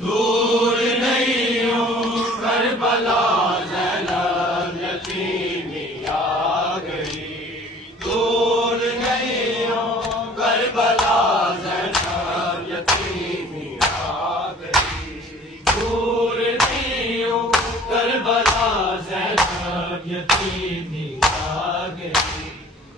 دور نہیں ہوں کربلا زینب یتیمی آ گئی، دور نہیں ہوں کربلا زینب یتیمی آ گئی، دور نہیں ہوں کربلا زینب یتیمی آ گئی،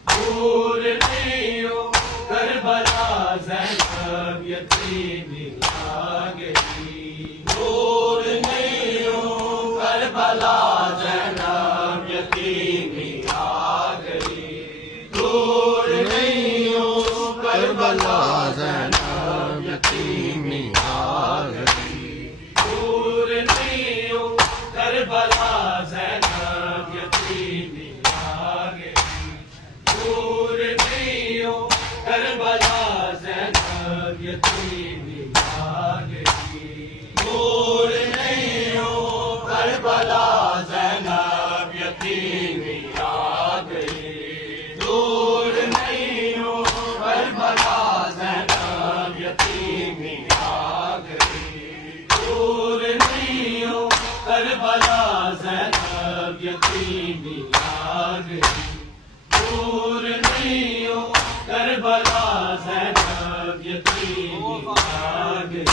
دور نہیں ہوں کربلا زینب یتیمی آ گئی، دور نہیں ہوں کربلا زینب یتیمی آ گئی، دور نہیں ہوں کربلا زینب یتیمی آ گئی، دور نہیں ہوں کربلا زینب یتیمی آ گئی، دور نہیں ہوں کربلا زینب یتیمی آ گئی، دور نہیں ہوں کربلا زینب یتیمی آ گئی، دور نہیں ہوں کربلا زینب یتیمی آ گئی، دور نہیں ہوں کربلا زینب یتیمی آ گئی، دور نہیں ہوں کربلا زینب یتیمی آ گئی،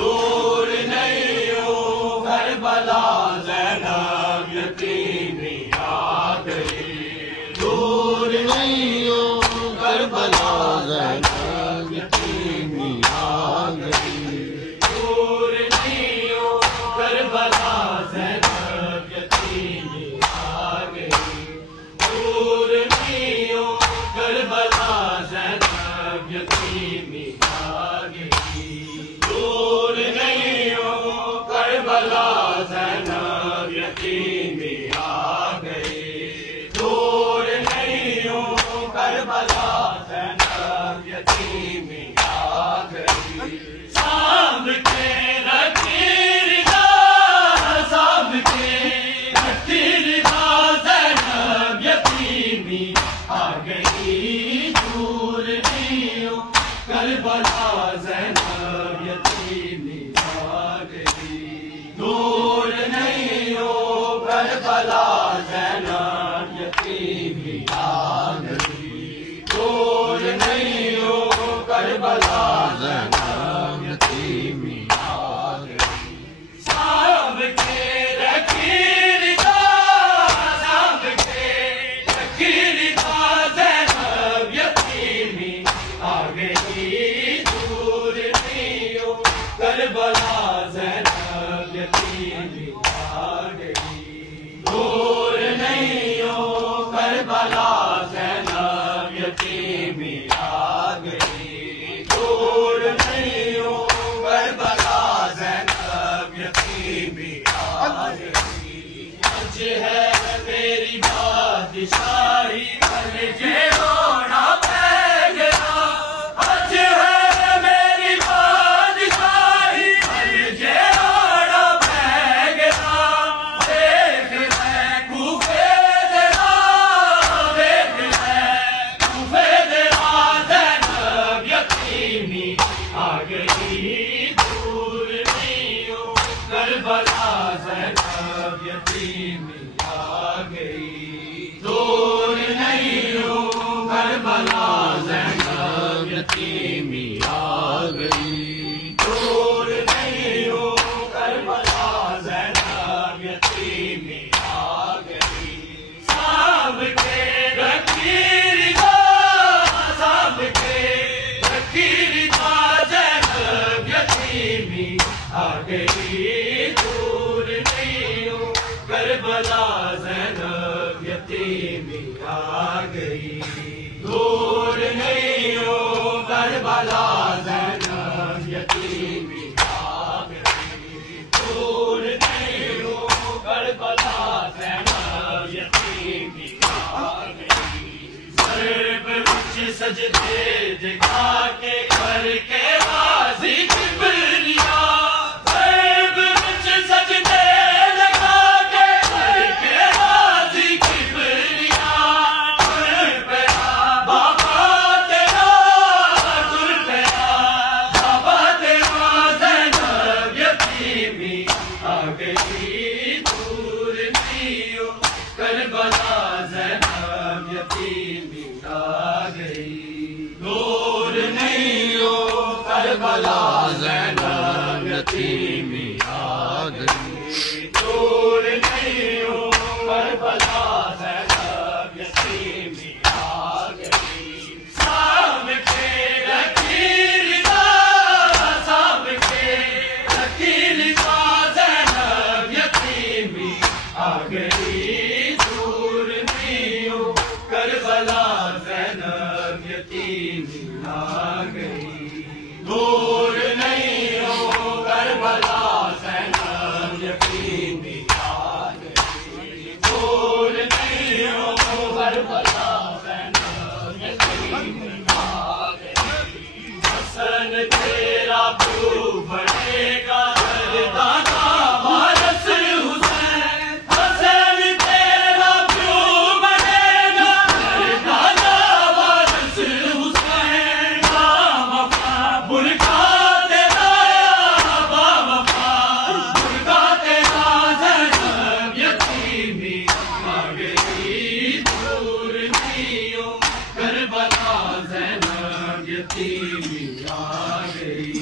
دور نہیں ہوں کربلا زینب یتیمی آ گئی، دور نہیں ہوں کربلا زینب یتیمی آ گئی، دور نہیں ہوں کربلا زینب یتیمی آ گئی، دور نہیں ہوں کربلا زینب یتیمی آ گئی، دور نہیں ہوں کربلا زینب یتیمی آ گئی، دور نہیں ہوں کربلا زینب یتیمی آ گئی، سام کے رکھی رضا، سام کے رکھی رضا زینب یتیمی آ گئی، دور نہیں ہوں کربلا زینب یتیمی آ گئی، دور نہیں ہوں کربلا زینب یتیمی آ گئی، دور نہیں ہوں کربلا زینب یتیمی آ گئی، سام کے رکھی رضا، سام کے رکھی رضا زینب یتیمی آ گئی، دور نہیں ہوں کربلا زینب یتیمی آ گئی، دور نہیں ہوں کربلا زینب یتیمی آ گئی، دور نہیں ہوں کربلا زینب یتیمی آ گئی، آج ہے میری بادشاہی کلیجے رونا پہ گیا، آج ہے میری بادشاہی کلیجے رونا پہ گیا، دیکھ میں کوفے تیرا، دیکھ میں کوفے تیرا زینب یتیمی آ گئی، دور نہیں ہوں کربلا زینب یتیمی آ گئی، دور نہیں ہوں کربلا زینب یتیمی آ گئی، دور نہیں ہوں کربلا زینب یتیمی آ گئی، سام کے رکھی رضا، سام کے رکھی رضا زینب یتیمی آ گئی، دور نہیں ہوں کربلا زینب یتیمی آ گئی، دور نہیں ہوں کربلا زینب یتیمی آ گئی، دور نہیں ہوں کربلا زینب یتیمی آ گئی، سر پہ کچھ سجدے جگا کے کر کے راضی کبریا، سر پہ کچھ سجدے لگا کے کر کے راضی کبریا، تر پیا بابا تیرا، تر پیا بابا تیرا زینب یتیمی آ گئی دور نہیں ہوں کربلا زینب یتیمی آ گئی سام کے لکیر دا سام کے لکیر دا زینب یتیمی آ گئی دور نہیں ہوں کربلا زینب یتیمی آ گئی دور نہیں ہو کربلا زینب یتیمی آ گئی دور نہیں ہو کربلا زینب یتیمی آ گئی حسن تیرا کیوں بڑھے گا دادا وارث حسین حسن تیرا کیوں بڑھے گا دادا وارث حسین برکا تیرا باوفا برکا تیرا زینب یتیمی آ گئی دور نہیں ہو کربلا زینب یتیمی آ گئی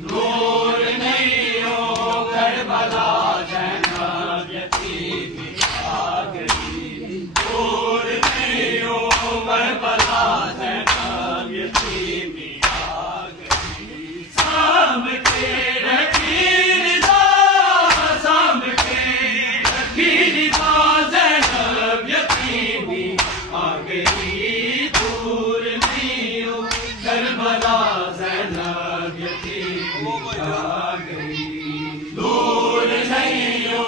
دور نہیں ہو کربلا زینب یتیمی آ گئی دور نہیں ہو کربلا زینب یتیمی آ گئی سام کے لکیر دا سام کے لکیر دا زینب یتیمی آ گئی دور نہیں ہو کربلا زینب یتیمی آ گئی دور نہیں ہو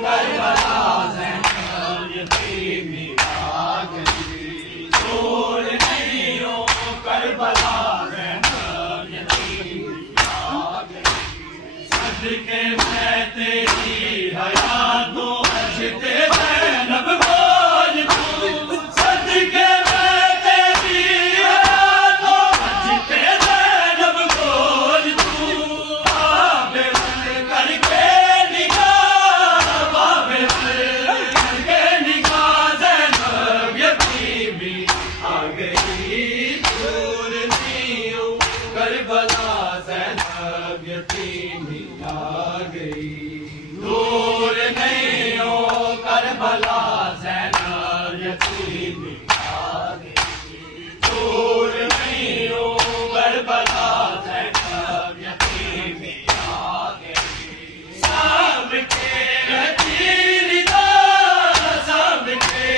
کربلا زینب یتیمی آ گئی دور نہیں ہو کربلا زینب یتیمی آ گئی صدقے میں تیری حیات دو اجتے زینب بول تو صدقے میں تیری حیات دو اجتے زینب بول تو باب کر کے نگاہ باب کر کے نگاہ زینب یتیمی آ گئی دور نہیں ہو کربلا زینب یتیمی آ گئی دور نہیں ہو کربلا زینب یتیمی آ گئی دور نہیں ہو کربلا زینب یتیمی آ گئی سام کے لکیر دا سام کے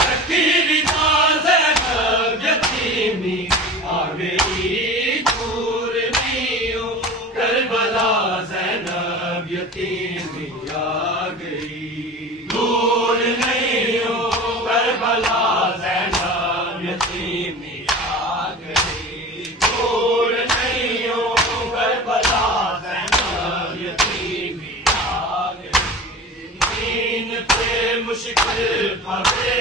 لکیر دا زینب یتیمی آ گئی دور نہیں ہو کربلا زینب یتیمی آ گئی دور نہیں ہو کربلا زینب یتیمی آ گئی دور نہیں ہو کربلا زینب یتیمی آ گئی دین پہ مشکل پڑے